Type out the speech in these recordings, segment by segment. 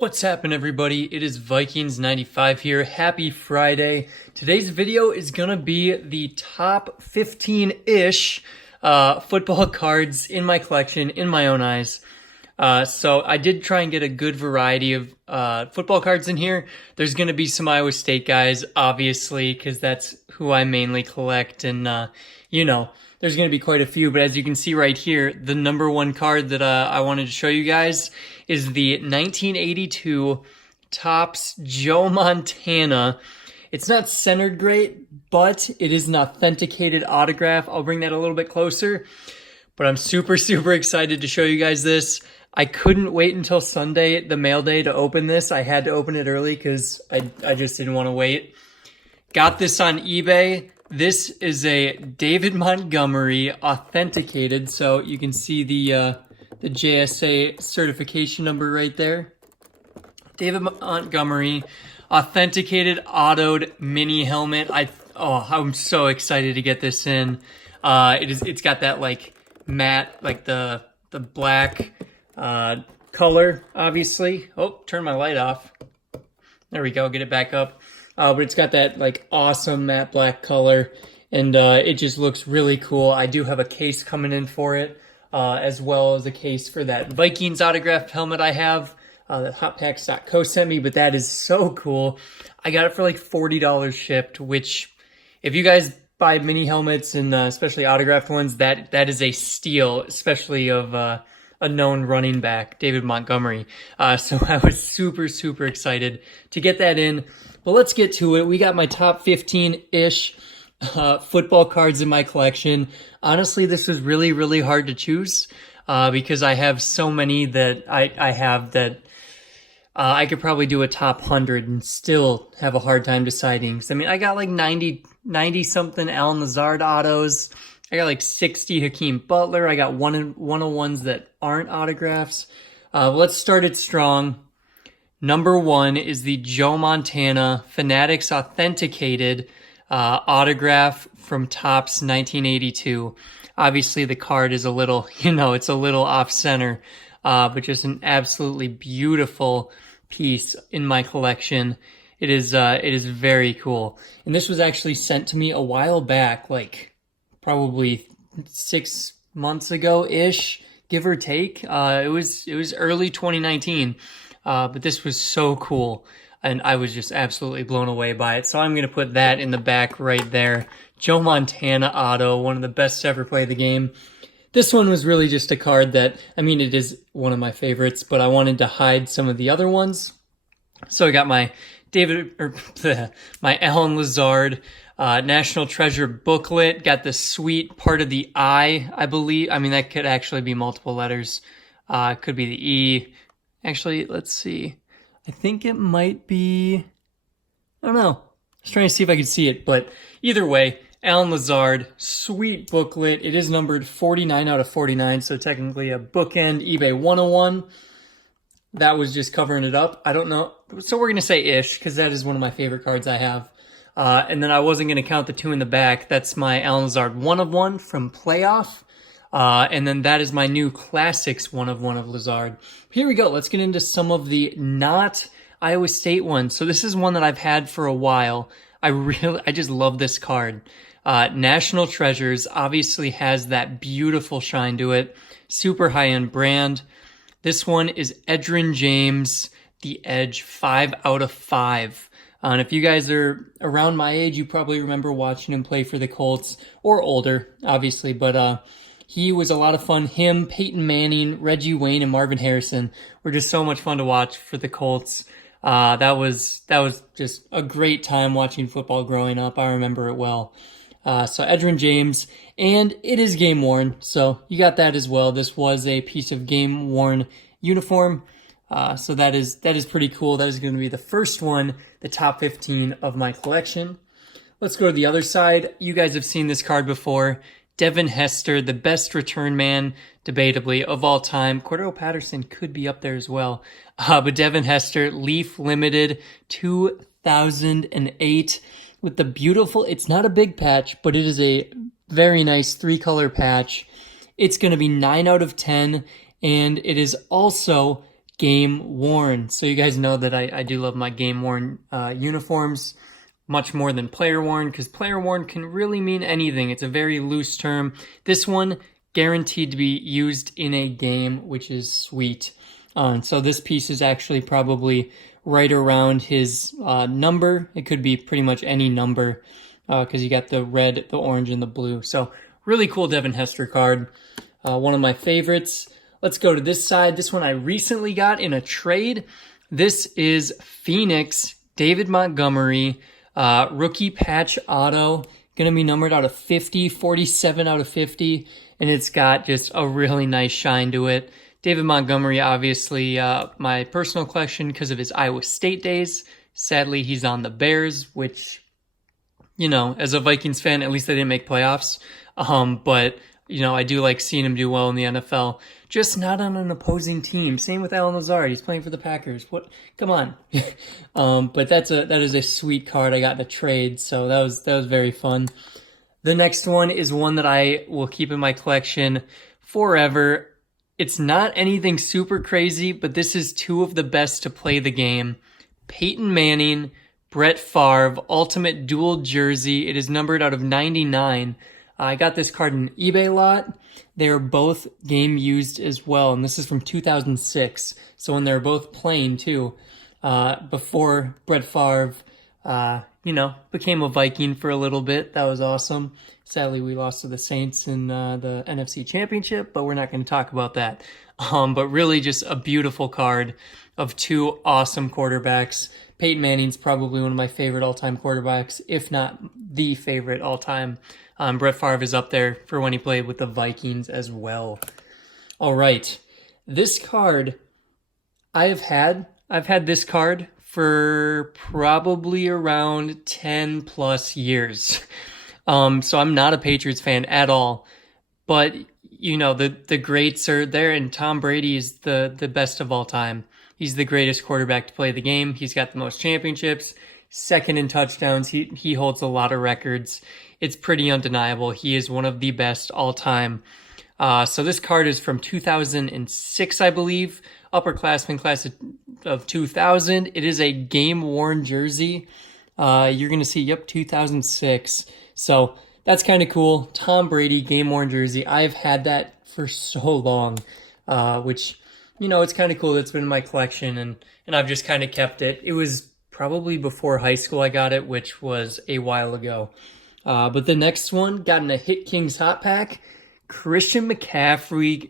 What's happening, everybody? It is Vikings95 here. Happy Friday. Today's video is gonna be the top 15-ish football cards in my collection, in my own eyes. So I did try and get a good variety of football cards in here. There's gonna be some Iowa State guys, obviously, because that's who I mainly collect, and there's going to be quite a few, but as you can see right here, the number one card that I wanted to show you guys is the 1982 Topps Joe Montana. It's not centered great, but it is an authenticated autograph. I'll bring that a little bit closer, but I'm super excited to show you guys this. I couldn't wait until Sunday, the mail day, to open this. I had to open it early because I just didn't want to wait. Got this on eBay. This is a David Montgomery authenticated, so you can see the JSA certification number right there. David Montgomery authenticated autoed mini helmet. I'm so excited to get this in. It's got that like matte, like the black color, obviously. Oh, turn my light off. There we go. Get it back up. But it's got that like awesome matte black color, and it just looks really cool. I do have a case coming in for it, as well as a case for that Vikings autographed helmet I have that HotPacks.co sent me, but that is so cool. I got it for like $40 shipped, which if you guys buy mini helmets and especially autographed ones, that is a steal, especially of a known running back, David Montgomery. So I was super excited to get that in. But let's get to it. We got my top 15-ish football cards in my collection. Honestly, this was really hard to choose because I have so many that I have that I could probably do a top 100 and still have a hard time deciding. I mean, I got like 90-something Allen Lazard autos. I got like 60 Hakeem Butler. I got 101s that aren't autographs. Let's start it strong. Number one is the Joe Montana Fanatics authenticated autograph from Topps 1982. Obviously, the card is a little, it's a little off center, but just an absolutely beautiful piece in my collection. It is very cool. And this was actually sent to me a while back, like probably 6 months ago-ish, give or take. It was early 2019. But this was so cool, and I was just absolutely blown away by it. So I'm going to put that in the back right there. Joe Montana auto, one of the best to ever play the game. This one was really just a card that, I mean, it is one of my favorites, but I wanted to hide some of the other ones. So I got my my Allen Lazard National Treasure booklet. Got the sweet part of the I believe. I mean, that could actually be multiple letters. It could be the E. Actually, let's see. I think it might be, I don't know. I was trying to see if I could see it, but either way, Allen Lazard, sweet booklet. It is numbered 49 out of 49, so technically a bookend eBay 101. That was just covering it up. I don't know. So we're going to say ish, because that is one of my favorite cards I have. And then I wasn't going to count the two in the back. That's my Allen Lazard 1 of 1 from Playoff. And then that is my new Classics 1 of 1 of Lazard. Here we go. Let's get into some of the not Iowa State ones. So this is one that I've had for a while. I just love this card. National Treasures obviously has that beautiful shine to it. Super high-end brand. This one is Edgerrin James, the Edge 5 out of 5. And if you guys are around my age, you probably remember watching him play for the Colts, or older, obviously, but he was a lot of fun. Him, Peyton Manning, Reggie Wayne, and Marvin Harrison were just so much fun to watch for the Colts. That was just a great time watching football growing up. I remember it well. So Edgerrin James, and it is game worn, so you got that as well. This was a piece of game worn uniform, so that is pretty cool. That is going to be the first one, the top 15 of my collection. Let's go to the other side. You guys have seen this card before. Devin Hester, the best return man, debatably, of all time. Cordero Patterson could be up there as well. But Devin Hester, Leaf Limited, 2008, with the beautiful, it's not a big patch, but it is a very nice 3-color patch. It's going to be 9 out of 10, and it is also game worn. So you guys know that I do love my game worn uniforms much more than player worn, because player worn can really mean anything. It's a very loose term. This one guaranteed to be used in a game, which is sweet. So this piece is actually probably right around his number. It could be pretty much any number because you got the red, the orange, and the blue. So really cool Devin Hester card. One of my favorites. Let's go to this side. This one I recently got in a trade. This is Phoenix, David Montgomery, rookie patch auto. Going to be numbered out of 50, 47 out of 50. And it's got just a really nice shine to it. David Montgomery, obviously, my personal collection because of his Iowa State days. Sadly, he's on the Bears, which, you know, as a Vikings fan, at least they didn't make playoffs. But, you know, I do like seeing him do well in the NFL. Just not on an opposing team. Same with Allen Lazard. He's playing for the Packers. What? Come on. But that is a sweet card I got in a trade, so that was very fun. The next one is one that I will keep in my collection forever. It's not anything super crazy, but this is two of the best to play the game. Peyton Manning, Brett Favre, Ultimate Dual Jersey. It is numbered out of 99. I got this card in an eBay lot. They are both game used as well, and this is from 2006. So when they were both playing too, before Brett Favre, became a Viking for a little bit. That was awesome. Sadly, we lost to the Saints in the NFC Championship, but we're not going to talk about that. But really just a beautiful card of two awesome quarterbacks. Peyton Manning's probably one of my favorite all-time quarterbacks, if not the favorite all-time. Brett Favre is up there for when he played with the Vikings as well. All right. This card, I've had this card for probably around 10 plus years. So I'm not a Patriots fan at all, but you know, the greats are there, and Tom Brady is the best of all time. He's the greatest quarterback to play the game. He's got the most championships, second in touchdowns. He holds a lot of records. It's pretty undeniable. He is one of the best all time. So this card is from 2006, I believe. Upperclassman class of 2000. It is a game-worn jersey. You're going to see, 2006. So that's kind of cool. Tom Brady, game-worn jersey. I've had that for so long, which, you know, it's kind of cool. That's been in my collection, and I've just kind of kept it. It was probably before high school I got it, which was a while ago. But the next one, got in a Hit Kings Hot Pack. Christian McCaffrey,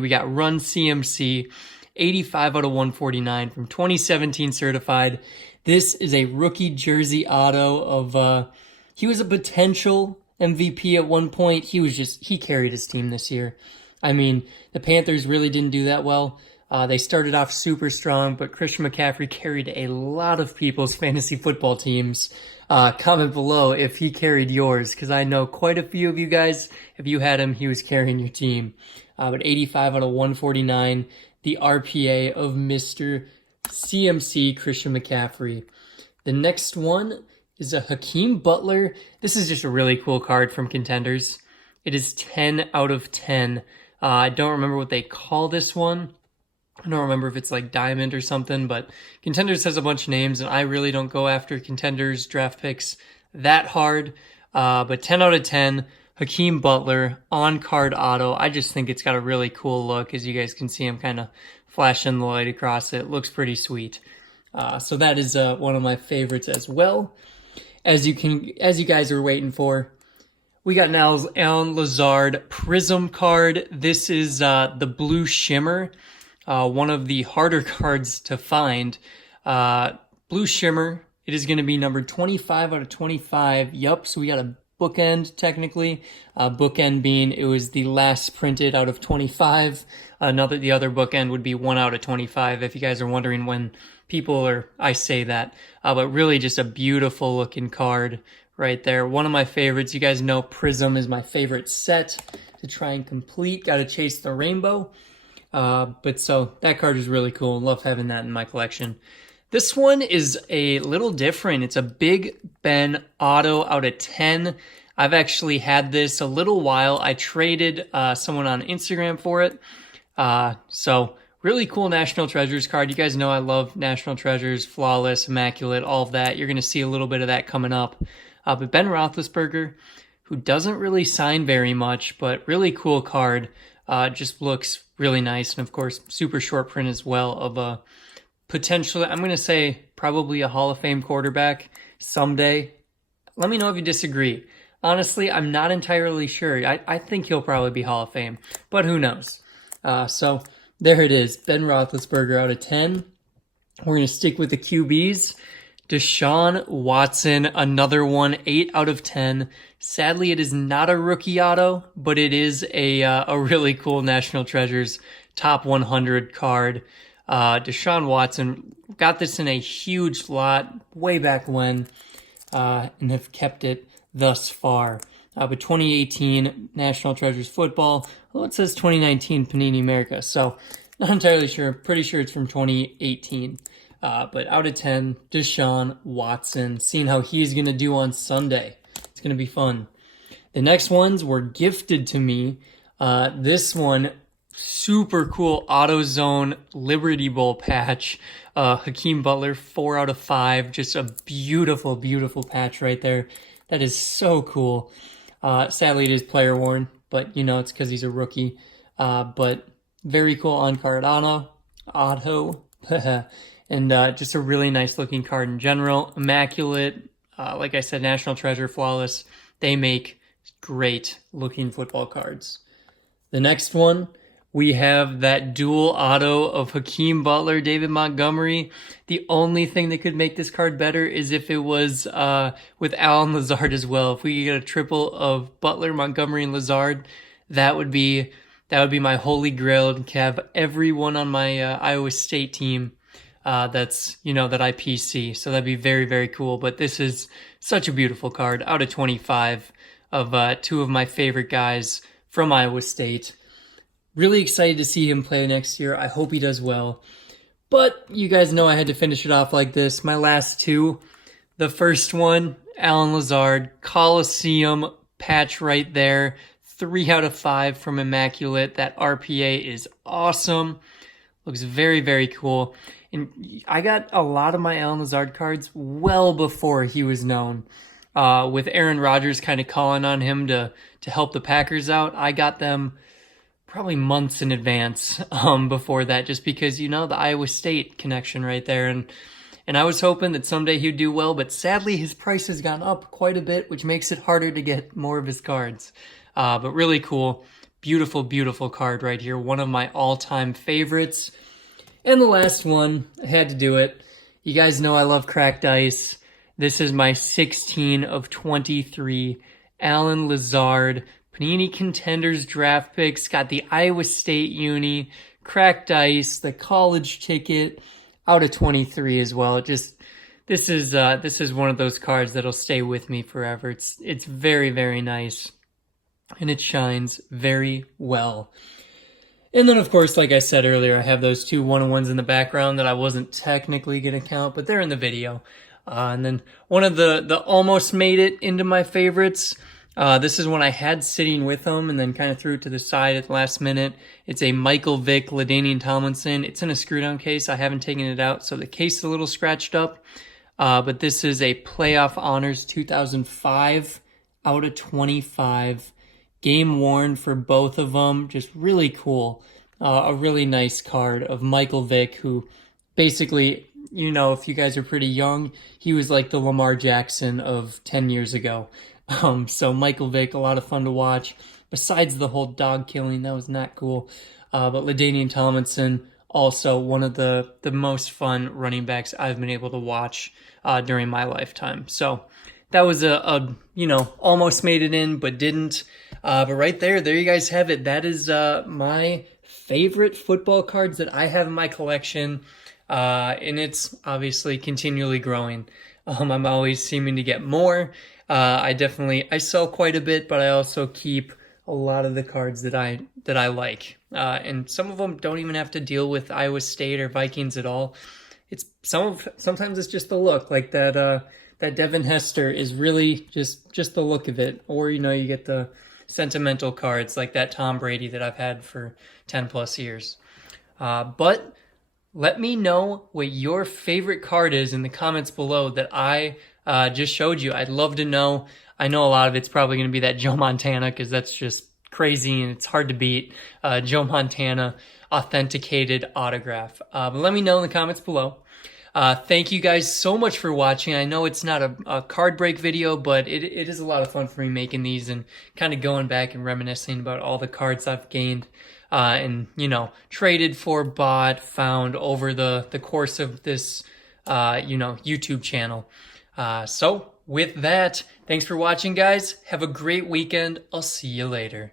we got Run CMC, 85 out of 149 from 2017 certified. This is a rookie jersey auto of, he was a potential MVP at one point. He carried his team this year. I mean, the Panthers really didn't do that well. They started off super strong, but Christian McCaffrey carried a lot of people's fantasy football teams. Comment below if he carried yours, because I know quite a few of you guys, if you had him, he was carrying your team. But 85 out of 149, the RPA of Mr. CMC, Christian McCaffrey. The next one is a Hakeem Butler. This is just a really cool card from Contenders. It is 10 out of 10. I don't remember what they call this one. I don't remember if it's like Diamond or something, but Contenders has a bunch of names, and I really don't go after Contenders draft picks that hard. But 10 out of 10, Hakeem Butler, on-card auto. I just think it's got a really cool look. As you guys can see, I'm kind of flashing the light across it. Looks pretty sweet. So that is one of my favorites as well. As you guys are waiting for, we got an Allen Lazard Prism card. This is the Blue Shimmer. One of the harder cards to find. Blue Shimmer, it is going to be numbered 25 out of 25. Yup, so we got a bookend technically. Bookend being it was the last printed out of 25. The other bookend would be 1 out of 25, if you guys are wondering when I say that. But really just a beautiful looking card right there. One of my favorites. You guys know Prism is my favorite set to try and complete. Got to chase the rainbow. But so that card is really cool. Love having that in my collection. This one is a little different. It's a Big Ben auto out of 10. I've actually had this a little while. I traded someone on Instagram for it. So really cool National Treasures card. You guys know I love National Treasures, Flawless, Immaculate, all of that. You're going to see a little bit of that coming up. But Ben Roethlisberger, who doesn't really sign very much, but really cool card, just looks really nice. And of course, super short print as well of a potentially, I'm going to say probably a Hall of Fame quarterback someday. Let me know if you disagree. Honestly, I'm not entirely sure. I think he'll probably be Hall of Fame, but who knows? So there it is. Ben Roethlisberger out of 10. We're going to stick with the QBs. Deshaun Watson, another one, 8 out of 10. Sadly, it is not a rookie auto, but it is a really cool National Treasures top 100 card. Deshaun Watson, got this in a huge lot way back when, and have kept it thus far. But 2018 National Treasures football, well, it says 2019 Panini America, so not entirely sure. Pretty sure it's from 2018. But out of 10, Deshaun Watson, seeing how he's going to do on Sunday. It's going to be fun. The next ones were gifted to me. This one, super cool AutoZone Liberty Bowl patch. Hakeem Butler, 4 out of 5. Just a beautiful, beautiful patch right there. That is so cool. Sadly, it is player worn, but you know, it's because he's a rookie. But very cool on-card auto. And just a really nice looking card in general. Immaculate, like I said, National Treasure, Flawless. They make great looking football cards. The next one, we have that dual auto of Hakeem Butler, David Montgomery. The only thing that could make this card better is if it was with Allen Lazard as well. If we could get a triple of Butler, Montgomery, and Lazard, that would be my holy grail to have everyone on my Iowa State team that's, you know, that I PC. So that'd be very, very cool. But this is such a beautiful card out of 25 of two of my favorite guys from Iowa State. Really excited to see him play next year. I hope he does well. But you guys know I had to finish it off like this. My last two. The first one, Allen Lazard, Coliseum patch right there. 3 out of 5 from Immaculate. That RPA is awesome. Looks very, very cool. And I got a lot of my Allen Lazard cards well before he was known. With Aaron Rodgers kind of calling on him to help the Packers out, I got them probably months in advance before that, just because, you know, the Iowa State connection right there. And I was hoping that someday he'd do well, but sadly his price has gone up quite a bit, which makes it harder to get more of his cards. But really cool. Beautiful, beautiful card right here. One of my all-time favorites. And the last one, I had to do it. You guys know I love cracked ice. This is my 16 of 23 Allen Lazard Panini Contenders draft picks. Got the Iowa State uni, cracked ice, the college ticket, out of 23 as well. This is one of those cards that'll stay with me forever. It's very, very nice, and it shines very well. And then, of course, like I said earlier, I have those two one-on-ones in the background that I wasn't technically going to count, but they're in the video. And then one of the almost made it into my favorites. This is one I had sitting with them and then kind of threw it to the side at the last minute. It's a Michael Vick, LaDainian Tomlinson. It's in a screw-down case. I haven't taken it out, so the case is a little scratched up. But this is a Playoff Honors 2005 out of 25. Game worn for both of them. Just really cool. A really nice card of Michael Vick, who basically, you know, if you guys are pretty young, he was like the Lamar Jackson of 10 years ago. So Michael Vick, a lot of fun to watch. Besides the whole dog killing, that was not cool. But LaDainian Tomlinson, also one of the most fun running backs I've been able to watch during my lifetime. So that was a you know, almost made it in, but didn't. But right there you guys have it. That is my favorite football cards that I have in my collection. And it's obviously continually growing. I'm always seeming to get more. I sell quite a bit, but I also keep a lot of the cards that I like. And some of them don't even have to deal with Iowa State or Vikings at all. Sometimes it's just the look, like that Devin Hester is really just the look of it. Or, you know, you get the sentimental cards like that Tom Brady that I've had for 10 plus years. But let me know what your favorite card is in the comments below that I just showed you. I'd love to know. I know a lot of it's probably going to be that Joe Montana because that's just crazy and it's hard to beat. Joe Montana authenticated autograph. But let me know in the comments below. Thank you guys so much for watching. I know it's not a card break video, but it is a lot of fun for me making these and kind of going back and reminiscing about all the cards I've gained and, you know, traded for, bought, found over the course of this, you know, YouTube channel. So with that, thanks for watching, guys. Have a great weekend. I'll see you later.